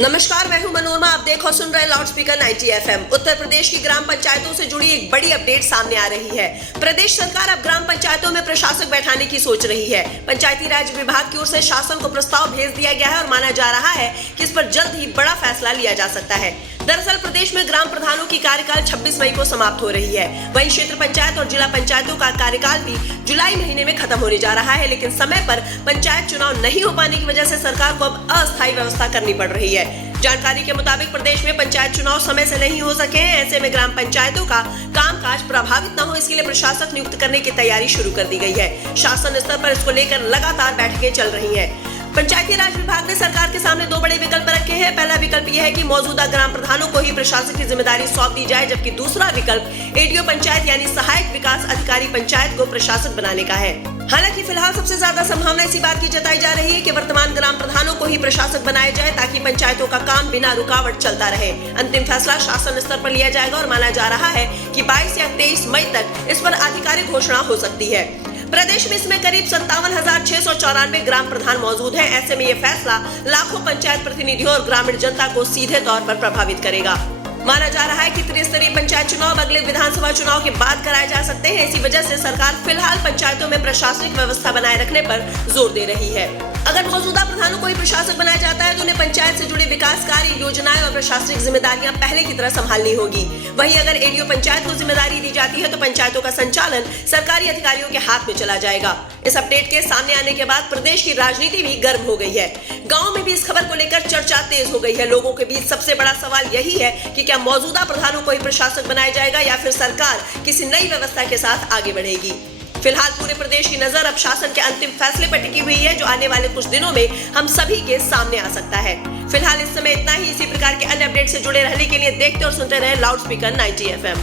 नमस्कार, मैं हूं मनोरमा। आप देख और सुन रहे loud speaker 90 FM. Uttar Pradesh की ग्राम पंचायतों से जुड़ी एक बड़ी अपडेट सामने आ रही है। प्रदेश सरकार अब ग्राम पंचायतों में प्रशासक बैठाने की सोच रही है। पंचायती राज विभाग की ओर से शासन को प्रस्ताव भेज दिया गया है और माना जा रहा है कि इस पर जल्द ही बड़ा फैसला लिया जा सकता है। दरअसल प्रदेश में ग्राम प्रधानों की कार्यकाल 26 मई को समाप्त हो रही है। वहीं क्षेत्र पंचायत और जिला पंचायतों का कार्यकाल भी जुलाई महीने में खत्म होने जा रहा है, लेकिन समय पर पंचायत चुनाव नहीं हो पाने की वजह से सरकार को अब अस्थायी व्यवस्था करनी पड़ रही है। जानकारी के मुताबिक प्रदेश में पंचायत चुनाव समय से नहीं हो सके हैं। ऐसे में ग्राम पंचायतों का कामकाज प्रभावित न हो, इसके लिए प्रशासक नियुक्त करने की तैयारी शुरू कर दी गई है। शासन स्तर पर इसको लेकर लगातार बैठकें चल रही हैं। पंचायती राज विभाग ने सरकार के सामने दो बड़े विकल्प रखे हैं। पहला विकल्प यह है कि मौजूदा ग्राम प्रधानों को ही प्रशासक की जिम्मेदारी सौंप दी जाए, जबकि दूसरा विकल्प एडीओ पंचायत यानी सहायक विकास अधिकारी पंचायत को प्रशासक बनाने का है। हालांकि फिलहाल सबसे ज्यादा संभावना इसी बात की जताई जा रही है कि वर्तमान ग्राम प्रधानों को ही प्रशासक बनाया जाए, ताकि पंचायतों का काम बिना रुकावट चलता रहे। अंतिम फैसला शासन स्तर पर लिया जाएगा और माना जा रहा है कि 22 या 23 मई तक इस पर आधिकारिक घोषणा हो सकती है। प्रदेश में इसमें करीब 57,694 ग्राम प्रधान मौजूद हैं। ऐसे में ये फैसला लाखों पंचायत प्रतिनिधियों और ग्रामीण जनता को सीधे तौर पर प्रभावित करेगा। माना जा रहा है कि त्रिस्तरीय पंचायत चुनाव अगले विधानसभा चुनाव के बाद कराए जा सकते हैं। इसी वजह से सरकार फिलहाल पंचायतों में प्रशासनिक व्यवस्था बनाए रखने पर जोर दे रही है। अगर मौजूदा प्रधानों को ही प्रशासक बनाया जाता है तो उन्हें पंचायत से जुड़े विकास कार्य, योजनाएं और प्रशासनिक जिम्मेदारियां पहले की तरह संभालनी होगी। वहीं अगर एडीओ पंचायत को जिम्मेदारी दी जाती है तो पंचायतों का संचालन सरकारी अधिकारियों के हाथ में चला जाएगा। इस अपडेट के सामने आने के बाद प्रदेश की राजनीति भी गर्म हो गई है। गाँव में भी इस खबर को लेकर चर्चा तेज हो गई है। लोगों के बीच सबसे बड़ा सवाल यही है कि क्या मौजूदा प्रधानों को ही प्रशासक बनाया जाएगा या फिर सरकार किसी नई व्यवस्था के साथ आगे बढ़ेगी। फिलहाल पूरे प्रदेश की नजर अब शासन के अंतिम फैसले पर टिकी हुई है, जो आने वाले कुछ दिनों में हम सभी के सामने आ सकता है। फिलहाल इस समय इतना ही। इसी प्रकार के अन्य अपडेट से जुड़े रहने के लिए देखते और सुनते रहे लाउड स्पीकर 90 एफएम।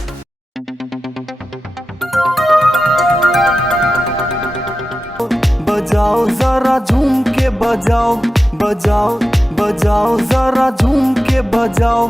बजाओ जरा झूम के बजाओ, बजाओ बजाओ जरा झूम के बजाओ।